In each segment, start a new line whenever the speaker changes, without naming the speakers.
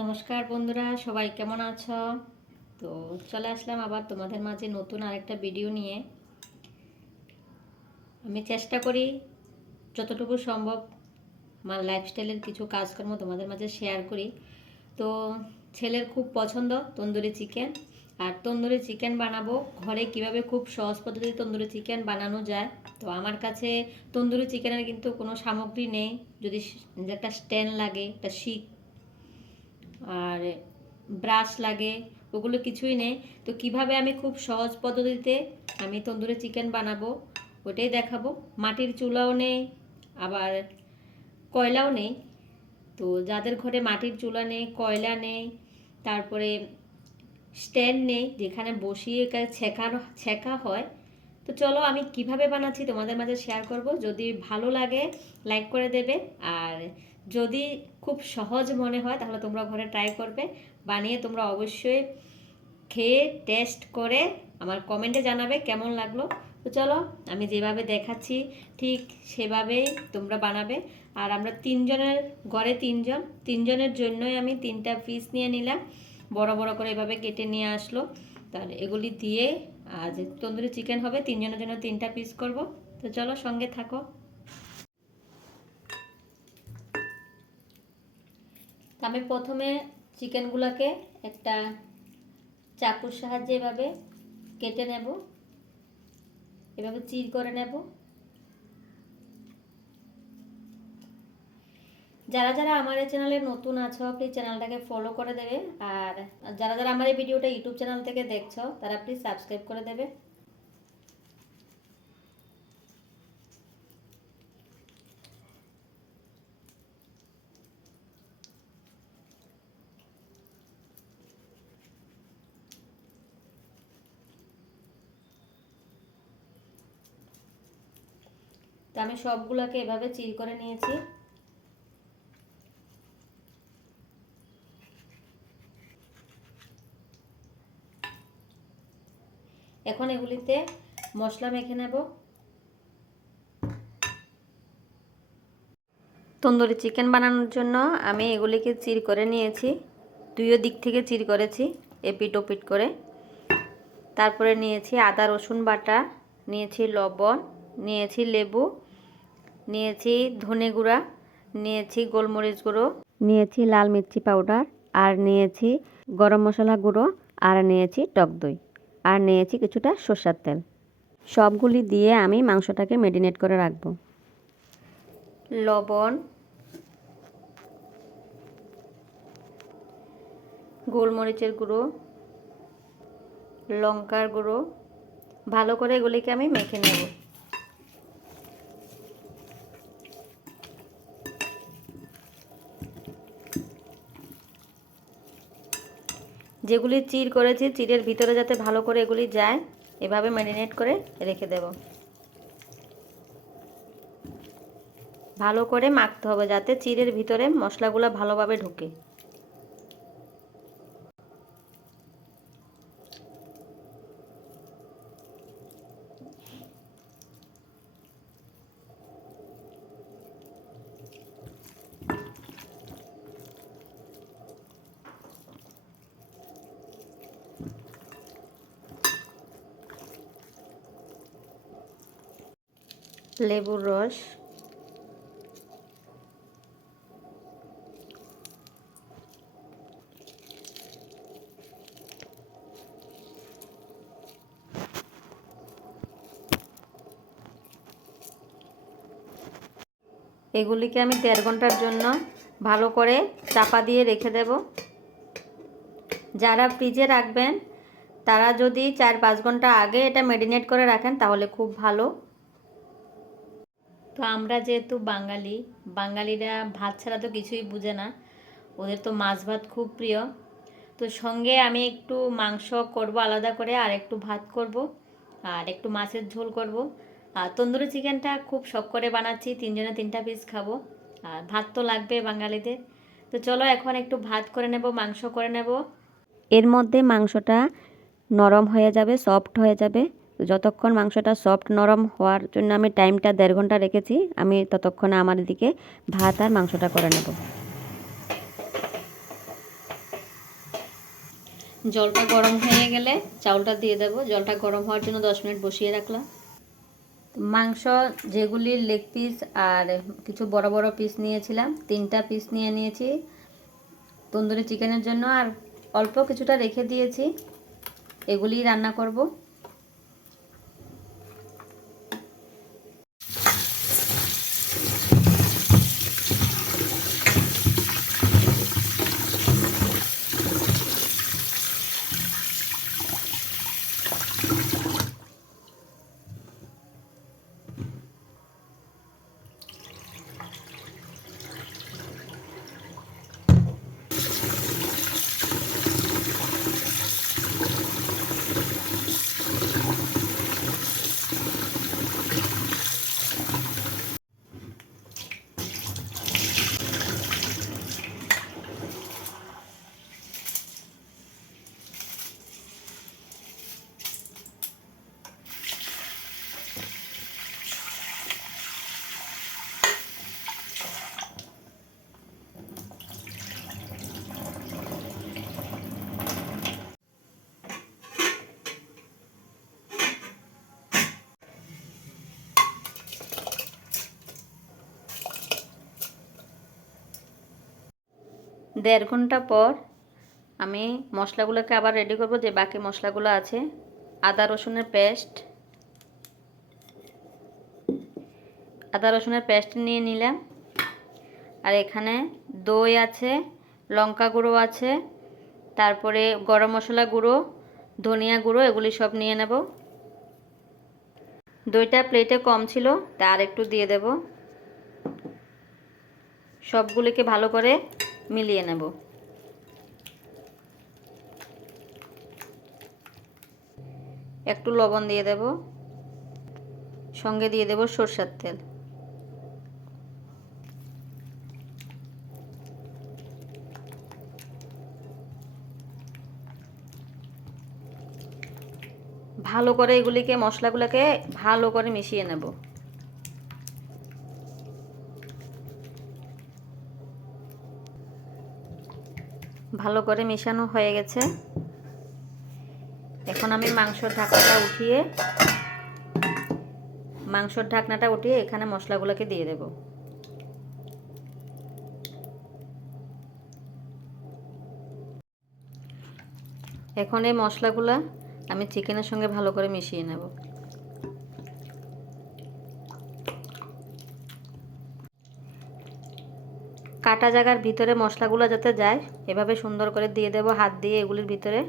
নমস্কার বন্ধুরা, সবাই কেমন আছো? তো চলে আসলাম আবার তোমাদের মাঝে নতুন আরেকটা ভিডিও নিয়ে। আমি চেষ্টা করি যতটুকু সম্ভব আমার লাইফস্টাইলের কিছু কাজকর্ম তোমাদের মাঝে শেয়ার করি। তো ছেলের খুব পছন্দ তন্দুরি চিকেন আর তন্দুরি চিকেন বানাবো। ঘরে কীভাবে খুব সহজ পদ্ধতিতে তন্দুরি চিকেন বানানো যায়। তো আমার কাছে তন্দুরি চিকেনের কিন্তু কোনো সামগ্রী নেই। যদি একটা স্ট্যান্ড লাগে, একটা শিক আর ব্রাশ লাগে, ওগুলো কিছুই নেই। তো কীভাবে আমি খুব সহজ পদ্ধতিতে আমি তন্দুরি চিকেন বানাবো, ওটাই দেখাবো। মাটির চুলাও নেই, আবার কয়লাও নেই। তো যাদের ঘরে মাটির চুলা নেই, কয়লা নেই, তারপরে স্ট্যান্ড নেই, যেখানে বসিয়ে ছেঁকানো, ছেঁকা হয়। তো চলো আমি কীভাবে বানাচ্ছি তোমাদের মাঝে শেয়ার করব। যদি ভালো লাগে লাইক করে দেবে। আর যদি খুব সহজ মনে হয়, তাহলে তোমরা ঘরে ট্রাই করবে। বানিয়ে তোমরা অবশ্যই খেয়ে টেস্ট করে আমার কমেন্টে জানাবে কেমন লাগল। তো চলো, আমি যেভাবে দেখাচ্ছি, ঠিক সেভাবেই তোমরা বানাবে। আর আমরা তিনজনের, ঘরে তিনজন, তিনজনের জন্যই আমি তিনটা পিস নিয়ে নিলাম। বড় বড় করে এভাবে কেটে নিয়ে আসলো। তার এগুলি দিয়ে আজ তন্দুরি চিকেন হবে, তিনজনের জন্য তিনটা পিস করব। তো চলো সঙ্গে থাকো। আমি প্রথমে চিকেনগুলোকে একটা চাকুর সাহায্যে এভাবে কেটে নেব। এভাবে চির করে নেব। যারা যারা আমার এই চ্যানেলে নতুন আছো প্লিজ চ্যানেলটাকে ফলো করে দেবে। আর যারা যারা আমার এই ভিডিওটা ইউটিউব চ্যানেল থেকে দেখছ, তারা প্লিজ সাবস্ক্রাইব করে দেবে। তো আমি সবগুলোকে এভাবে চির করে নিয়েছি। এখন এগুলিতে মশলা মেখে নেব। তন্দুরি চিকেন বানানোর জন্য আমি এগুলিকে চির করে নিয়েছি। দুইও দিক থেকে চির করেছি এপিট ওপিট করে। তারপরে নিয়েছি আদা রসুন বাটা, নিয়েছি লবণ, নিয়েছি লেবু নিয়েছি ধনে গুঁড়া, নিয়েছি গোলমরিচ গুঁড়ো, নিয়েছি লাল মির্চি পাউডার, আর নিয়েছি গরম মশলা গুঁড়ো, আর নিয়েছি টক দই, আর নিয়েছি কিছুটা সর্ষার তেল। সবগুলি দিয়ে আমি মাংসটাকে মেরিনেট করে রাখব। লবণ, গোলমরিচের গুঁড়ো, লঙ্কার গুঁড়ো, ভালো করে এগুলিকে আমি মেখে নেব। যেগুলি চির করেছি, চিরের ভিতরে যাতে ভালো করে এগুলি যায়, এভাবে ম্যারিনেট করে রেখে দেব। ভালো করে মাখতে হবে যাতে চিরের ভিতরে মশলাগুলো ভালোভাবে ঢুকে। লেবুর রস। এগুলিকে আমি দেড় ঘণ্টার জন্য ভালো করে চাপা দিয়ে রেখে দেব। যারা ফ্রিজে রাখবেন, তারা যদি চার পাঁচ ঘণ্টা আগে এটা মেরিনেট করে রাখেন, তাহলে খুব ভালো। তো আমরা যেহেতু বাঙালি, বাঙালিরা ভাত ছাড়া তো কিছুই বুঝে না। ওদের তো মাছ ভাত খুব প্রিয়। তো সঙ্গে আমি একটু মাংস করব আলাদা করে, আর একটু ভাত করব, আর একটু মাছের ঝোল করব। আর তন্দুরি চিকেনটা খুব শখ করে বানাচ্ছি, তিনজনে তিনটা পিস খাব। আর ভাত তো লাগবে বাঙালিদের। তো চলো এখন একটু ভাত করে নেব, মাংস করে নেব। এর মধ্যে মাংসটা নরম হয়ে যাবে সফট হয়ে যাবে। তো যতক্ষণ মাংসটা সফট নরম হওয়ার জন্য আমি টাইমটা দেড় ঘণ্টা রেখেছি আমি ততক্ষণে আমার দিকে ভাত আর মাংসটা করে নেব। জলটা গরম হয়ে গেলে চাউলটা দিয়ে দেবো। জলটা গরম হওয়ার জন্য দশ মিনিট বসিয়ে রাখলাম। মাংস যেগুলি লেগ পিস আর কিছু বড় বড় পিস নিয়েছিলাম তিনটা পিস নিয়ে নিয়েছি। তন্দুরি চিকেনের জন্য আর অল্প কিছুটা রেখে দিয়েছি। এগুলি রান্না করব। দেড় ঘণ্টা পর আমি মশলাগুলোকে আবার রেডি করব, যে বাকি মশলাগুলো আছে। আদা, রসুনের পেস্ট। আদা, রসুনের পেস্ট নিয়ে নিলাম। আর এখানে দই আছে, লঙ্কা গুঁড়ো আছে, তারপরে গরম মশলা গুঁড়ো, ধনিয়া গুঁড়ো, এগুলি সব নিয়ে নেব। দইটা প্লেটে কম ছিল, তা আর একটু দিয়ে দেব। সবগুলিকে ভালো করে মিলিয়ে নেব। একটু লবণ দিয়ে দেব। সঙ্গে দিয়ে দেব সরষের তেল। ভালো করে এগুলিকে মশলাগুলোকে ভালো করে মিশিয়ে নেব। ভালো করে মেশানো হয়ে গেছে। এখন আমি মাংসর ঢাকনাটা উঠিয়ে, মাংসর ঢাকনাটা উঠিয়ে এখানে মশলাগুলোকে দিয়ে দেব। এখন এই মশলাগুলো আমি চিকেনের সঙ্গে ভালো করে মিশিয়ে নেব। কাটা জায়গার ভিতরে মশলাগুলো যাতে যায়, এভাবে সুন্দর করে দিয়ে দেব হাত দিয়ে এগুলির ভিতরে।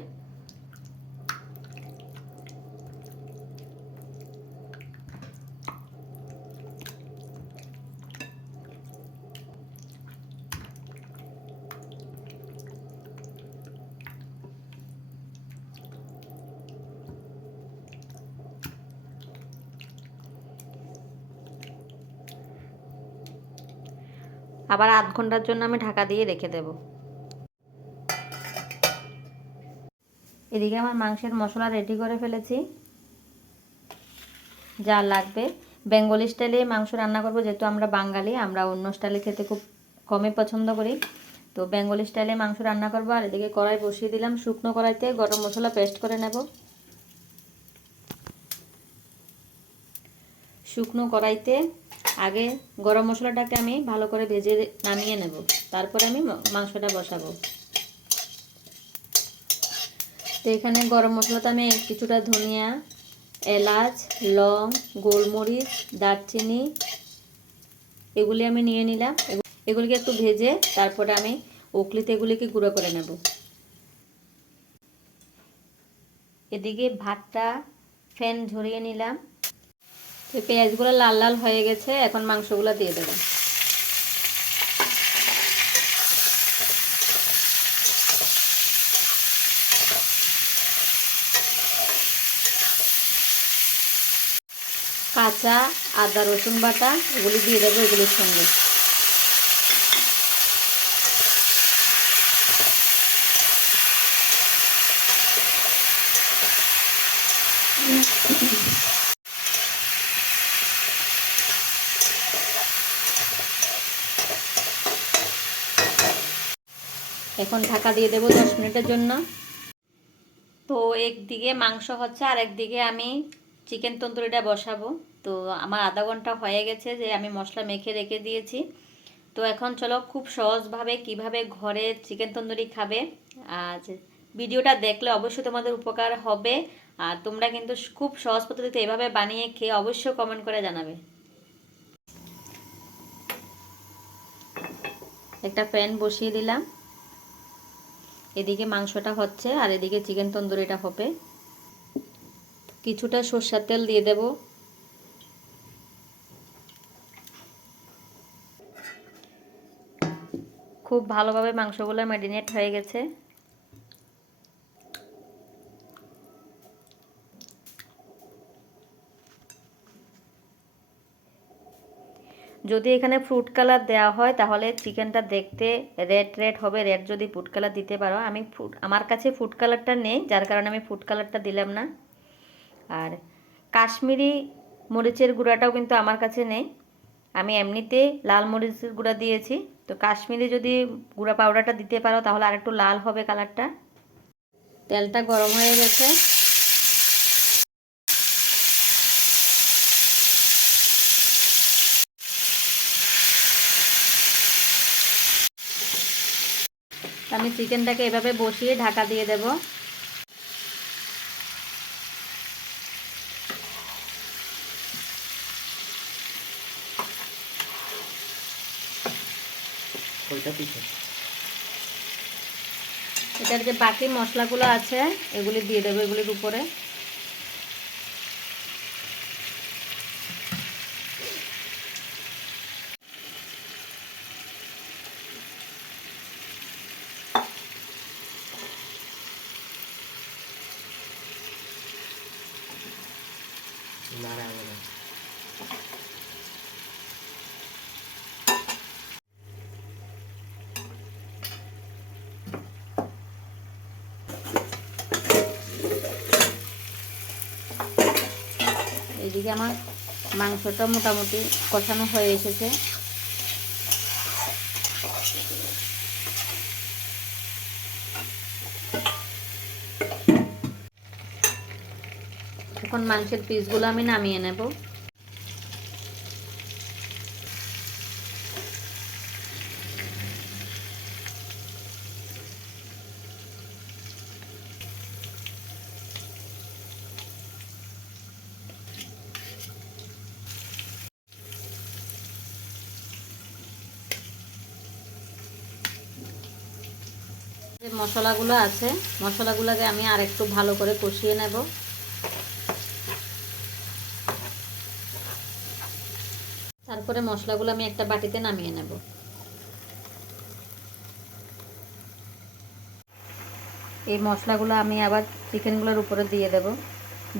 আবার আধ ঘণ্টার জন্য আমি ঢাকা দিয়ে রেখে দেব। এদিকে আমার মাংসের মশলা রেডি করে ফেলেছি। যা লাগবে। বেঙ্গলি স্টাইলে মাংস রান্না করব, যেহেতু আমরা বাঙালি, আমরা অন্য স্টাইলে খেতে খুব কমই পছন্দ করি। তো বেঙ্গলি স্টাইলে মাংস রান্না করব, আর এদিকে কড়াই বসিয়ে দিলাম। শুকনো কড়াইতে গরম মশলা পেস্ট করে নেব। শুকনো কড়াইতে আগে গরম মশলাটাকে আমি ভালো করে ভেজে নামিয়ে নেব। তারপরে আমি মাংসটা বসাবো। তো এখানে গরম মশলাতে আমি কিছুটা ধনিয়া, এলাচ, লং, গোলমরিচ, দারচিনি এগুলি আমি নিয়ে নিলাম। এগুলিকে একটু ভেজে তারপরে আমি উকলিতে এগুলিকে গুঁড়ো করে নেব। এদিকে ভাতটা ফ্যান ঝরিয়ে নিলাম। তো পেঁয়াজগুলো লাল লাল হয়ে গেছে, এখন মাংসগুলো দিয়ে দেবো। কাঁচা আদা রসুন বাটা, এগুলি দিয়ে দেবো এগুলির সঙ্গে। এখন ঢাকা দিয়ে দেবো দশ মিনিটের জন্য। তো একদিকে মাংস হচ্ছে আর একদিকে আমি চিকেন তন্দুরিটা বসাবো। তো আমার আধা ঘণ্টা হয়ে গেছে যে আমি মশলা মেখে রেখে দিয়েছি। তো এখন চলো খুব সহজভাবে কীভাবে ঘরে চিকেন তন্দুরি খাবে। আজ ভিডিওটা দেখলে অবশ্যই তোমাদের উপকার হবে। আর তোমরা কিন্তু খুব সহজ পদ্ধতিতে এভাবে বানিয়ে খেয়ে অবশ্যই কমেন্ট করে জানাবে। একটা প্যান বসিয়ে দিলাম। এদিকে মাংসটা হচ্ছে আর এদিকে চিকেন তন্দুরিটা হবে। কিছুটা সর্ষার তেল দিয়ে দেব। খুব ভালোভাবে মাংসগুলো ম্যারিনেট হয়ে গেছে। যদি এখানে ফ্রুট কালার দেওয়া হয়, তাহলে চিকেনটা দেখতে রেড রেড হবে। রেড যদি ফুড কালার দিতে পারো, আমি ফুড আমার কাছে ফুড কালারটা নেই, যার কারণে আমি ফুড কালারটা দিলাম না। আর কাশ্মীরি মরিচের গুঁড়াটাও কিন্তু আমার কাছে নেই। আমি এমনিতে লাল মরিচের গুঁড়া দিয়েছি। তো কাশ্মীরি যদি গুঁড়া পাউডারটা দিতে পারো, তাহলে আরেকটু লাল হবে কালারটা তেলটা গরম হয়ে গেছে। আমি চিকেনটাকে এভাবে বসিয়ে ঢাকা দিয়ে দেব। এটার যে বাকি মশলাগুলো আছে এগুলি দিয়ে দেবো এগুলির উপরে। এইদিকে আমার মাংসটা মোটামুটি কষানো হয়ে এসেছে। এখন মাংসের পিসগুলো আমি নামিয়ে নেব। যে মশলাগুলো আছে, মশলাগুলোকে আমি আর একটু ভালো করে কষিয়ে নেব। তারপরে মশলাগুলো আমি একটা বাটিতে নামিয়ে নেব। এই মশলাগুলো আমি আবার চিকেনগুলোর উপরে দিয়ে দেব।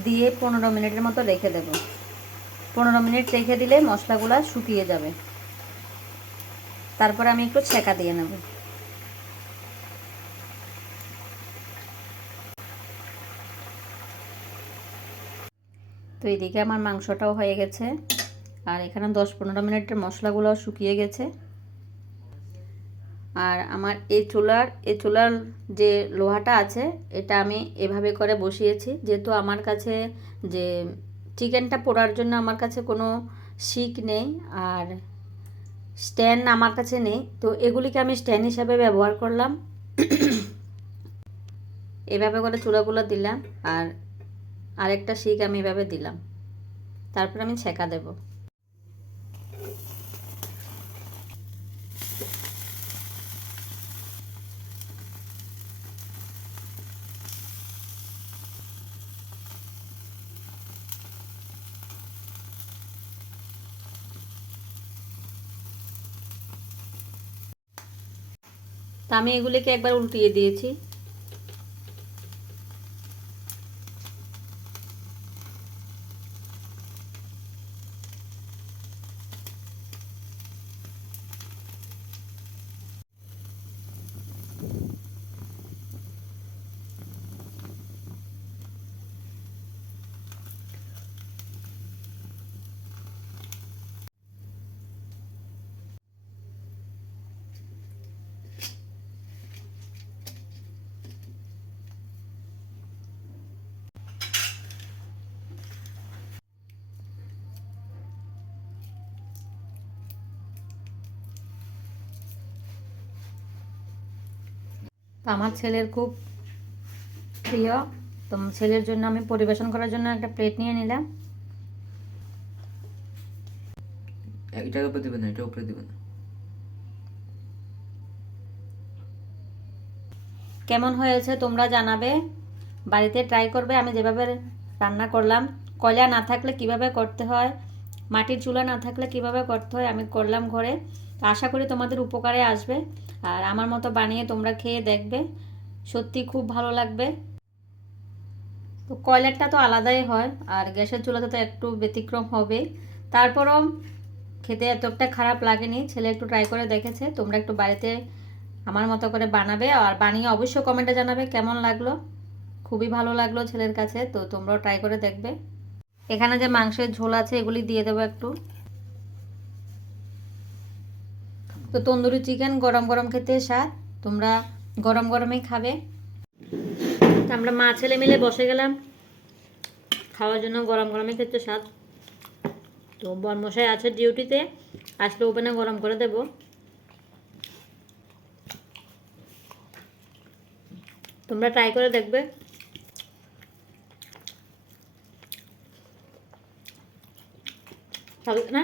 দিয়ে পনেরো মিনিটের মতো রেখে দেব। পনেরো মিনিট রেখে দিলে মশলাগুলো শুকিয়ে যাবে। তারপরে আমি একটু ছেঁকা দিয়ে নেব। তো এদিকে আমার মাংসটাও হয়ে গেছে। আর এখানে দশ পনেরো মিনিটের মশলাগুলো শুকিয়ে গেছে। আর আমার এই চুলার এই চুলার যে লোহাটা আছে, এটা আমি এভাবে করে বসিয়েছি। যেহেতু আমার কাছে যে চিকেনটা পোড়ার জন্য আমার কাছে কোনো শিক নেই আর স্ট্যান্ড আমার কাছে নেই, তো এগুলিকে আমি স্ট্যান্ড হিসাবে ব্যবহার করলাম। এভাবে করে চুলাগুলো দিলাম। আর আরেকটা শিক আমি এভাবে দিলাম। তারপর আমি ছেঁকা দেব। তা আমি এগুলিকে একবার উল্টিয়ে দিয়েছি। আমার ছেলের খুব প্রিয়। তো ছেলের জন্য আমি পরিবেশন করার জন্য একটা প্লেট নিয়ে নিলাম।
এটার উপরে দিবে না এটা উপরে দিবে না।
কেমন হয়েছে তোমরা জানাবে। বাড়িতে ট্রাই করবে আমি যেভাবে রান্না করলাম। কয়লা না থাকলে কীভাবে করতে হয় মাটির চুলা না থাকলে কীভাবে করতে হয় আমি করলাম ঘরে। তো আশা করি তোমাদের উপকারে আসবে। আর আমার মতো বানিয়ে তোমরা খেয়ে দেখবে। সত্যি খুব ভালো লাগবে। তো কয়লারটা তো আলাদাই হয়, আর গ্যাসের চুলাতে তো একটু ব্যতিক্রম হবে। তারপরও খেতে এতটা খারাপ লাগেনি, ছেলে একটু ট্রাই করে দেখেছে, তোমরা একটু বাড়িতে আমার মতো করে বানাবে, আর বানিয়ে অবশ্যই কমেন্টে জানাবে কেমন লাগল। খুবই ভালো লাগল ছেলের কাছে, তো তোমরাও ট্রাই করে দেখবে। এখানে যে মাংসের ঝোল আছে, এগুলি দিয়ে দেবো একটু। তো তন্দুরি চিকেন গরম গরম খেতে স্বাদ। তোমরা গরম গরমেই খাবে। আমরা মা ছেলে মিলে বসে গেলাম। খাওয়ার জন্য গরম গরমই খেতে স্বাদ। তো বনমশাই আছে ডিউটিতে আসলে ওপেনে গরম করে দেবো। তোমরা ট্রাই করে দেখবে। হচ্ছে না?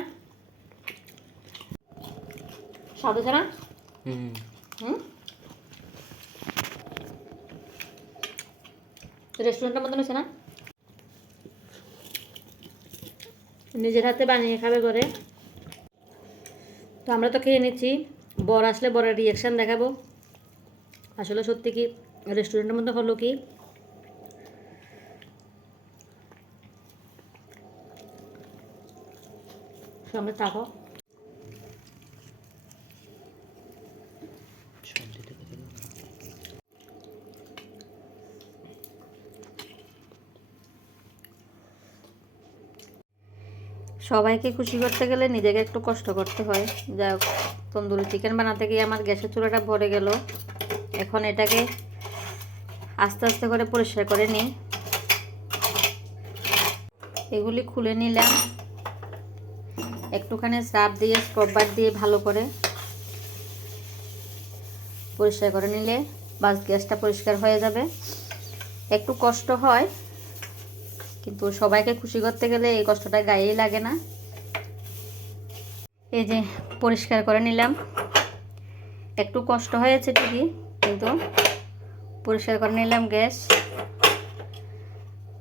স্বাদ হচ্ছে না
হুম।
হুম? রেস্টুরেন্টের মতন না? নিজের হাতে বানিয়ে খাবে করে তো আমরা তো খেয়ে নিচ্ছি। বর আসলে বরের রিয়াকশান দেখাবো। আসলে সত্যি কি? রেস্টুরেন্টের মধ্যে হলো কি? সঙ্গে থাকো সবাইকে খুশি করতে গেলে নিজেকে একটু কষ্ট করতে হয়। যাই হোক, তন্দুরি চিকেন বানাতে গিয়ে আমার গ্যাসের চুলাটা ভরে গেল। এখন এটাকে আস্তে আস্তে করে পরিষ্কার করে নিই। এগুলি খুলে নিলাম। একটুখানি সার্ফ দিয়ে স্ক্রবার দিয়ে ভালো করে পরিষ্কার করে নিলে বাস গ্যাসটা পরিষ্কার হয়ে যাবে। একটু কষ্ট হয় কিন্তু সবাইকে খুশি করতে গেলে এই কষ্টটা গায়েই লাগে না। এই যে পরিষ্কার করে নিলাম। একটু কষ্ট হয়েছে ঠিকই, কিন্তু পরিষ্কার করে নিলাম গ্যাস।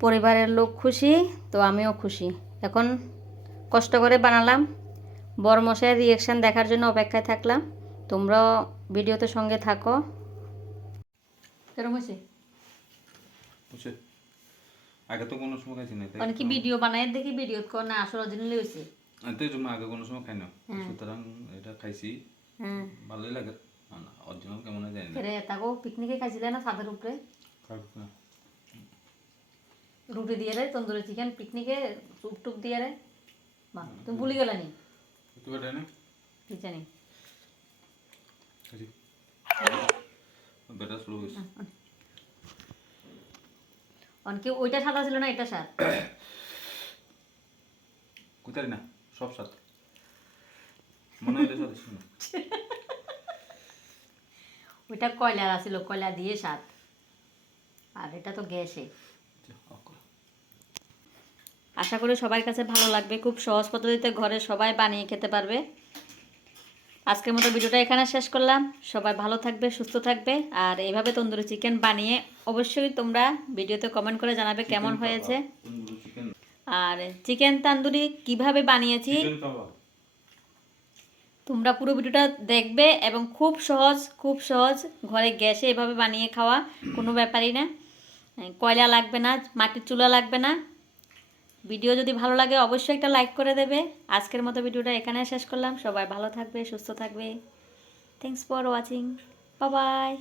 পরিবারের লোক খুশি, তো আমিও খুশি। এখন কষ্ট করে বানালাম। বড় মশাইয়ের রিয়েকশান দেখার জন্য অপেক্ষায় থাকলাম। তোমরাও ভিডিওতে সঙ্গে থাকো। কেরম হয়েছে
আগে তো কোনো সময় খাইছি না তাই
অনেকে ভিডিও বানায় দেখি ভিডিও কর না আসল অরিজিনালি হয়েছে
আমি তো এই আগে কোনো সময় খাই না সুতরাং এটা খাইছি।
হ্যাঁ।
ভালোই লাগে। অরিজিনাল কেমন জানি না।
রে তাকো পিকনিকে খাইছিলে না ছাদের উপরে?
না।
রুটি দিয়ে রে তন্দুরি চিকেন পিকনিকে চুপ টুপ দিয়ে রে বাহ তুমি ভুলে গেলে নি?
একটু বেটা না।
কি জানি।
বেটা স্লো হয়েছে
অনেকে ওইটা সাদা ছিল না এটা
কোথায় না সব মনে হয় ছিল
ওইটা কয়লার আছিল কয়লা দিয়ে স্বাদ আর এটা তো গ্যাসে।
করো।
আশা করি সবার কাছে ভালো লাগবে। খুব সহজ পদ্ধতিতে ঘরে সবাই বানিয়ে খেতে পারবে। আজকের মতো ভিডিওটা এখানে শেষ করলাম। সবাই ভালো থাকবে সুস্থ থাকবে। আর এইভাবে তন্দুরি চিকেন বানিয়ে অবশ্যই তোমরা ভিডিওতে কমেন্ট করে জানাবে কেমন হয়েছে। আর চিকেন তান্দুরি কীভাবে বানিয়েছি তোমরা পুরো ভিডিওটা দেখবে এবং খুব সহজ খুব সহজ ঘরে গ্যাসে এভাবে বানিয়ে খাওয়া কোনো ব্যাপারই না। কয়লা লাগবে না মাটির চুলা লাগবে না। ভিডিও যদি ভালো লাগে, অবশ্যই একটা লাইক করে দেবে। আজকের মতো ভিডিওটা এখানে শেষ করলাম। সবাই ভালো থাকবে, সুস্থ থাকবে। Thanks for watching by